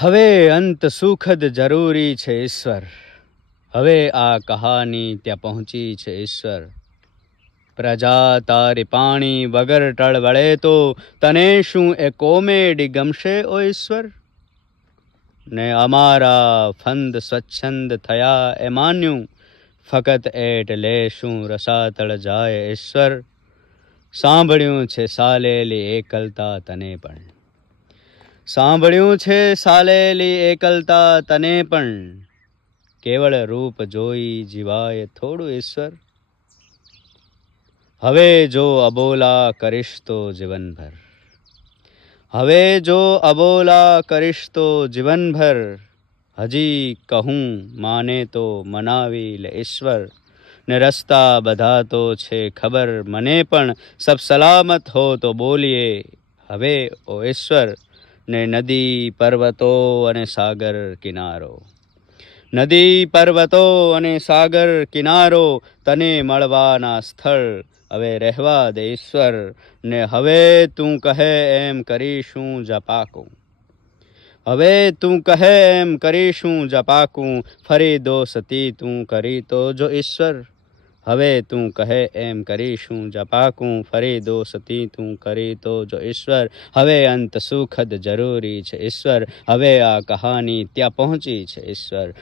હવે અંત સુખદ જરૂરી છે ઈશ્વર. હવે આ કહાની ત્યાં પહોંચી છે ઈશ્વર. પ્રજા તારી પાણી વગર ટળવળે તો તને શું એ કોમેડી ગમશે ઓ ઈશ્વર? ને અમારા ફંદ સ્વચ્છંદ થયા એ માન્યું. ફકત એટલે શું રસાતળ જાય ઈશ્વર? સાંભળ્યું છે સાલેલી એકલતા તને પણ. સાંભળ્યું છે સાલેલી એકલતા તને પણ. કેવળ રૂપ જોઈ જીવાય થોડું ઈશ્વર. હવે જો અબોલા કરીશ તો જીવનભર. હવે જો અબોલા કરીશ તો જીવનભર. હજી કહું માને તો મનાવી લે ઈશ્વર. ને રસ્તા બધા તો છે ખબર. મને પણ સબ સલામત હો તો બોલીએ. હવે ઓ ઈશ્વર ને નદી પર્વતો અને સાગર કિનારો. નદી પર્વતો અને સાગર કિનારો તને મળવાના સ્થળ. હવે રહેવા દે ઈશ્વર, ને હવે તું કહે એમ કરીશું જપાકું. હવે તું કહે એમ કરીશું જપાકું, ફરી દોસ્તી તું કરી તો જો ઈશ્વર. હવે તું કહે એમ કરીશું, જપાકું ફરી દોસ્તી તું કરી તો જો ઈશ્વર, હવે અંત સુખદ જરૂરી છે ઈશ્વર, હવે આ કહાની ત્યાં પહોંચી છે ઈશ્વર.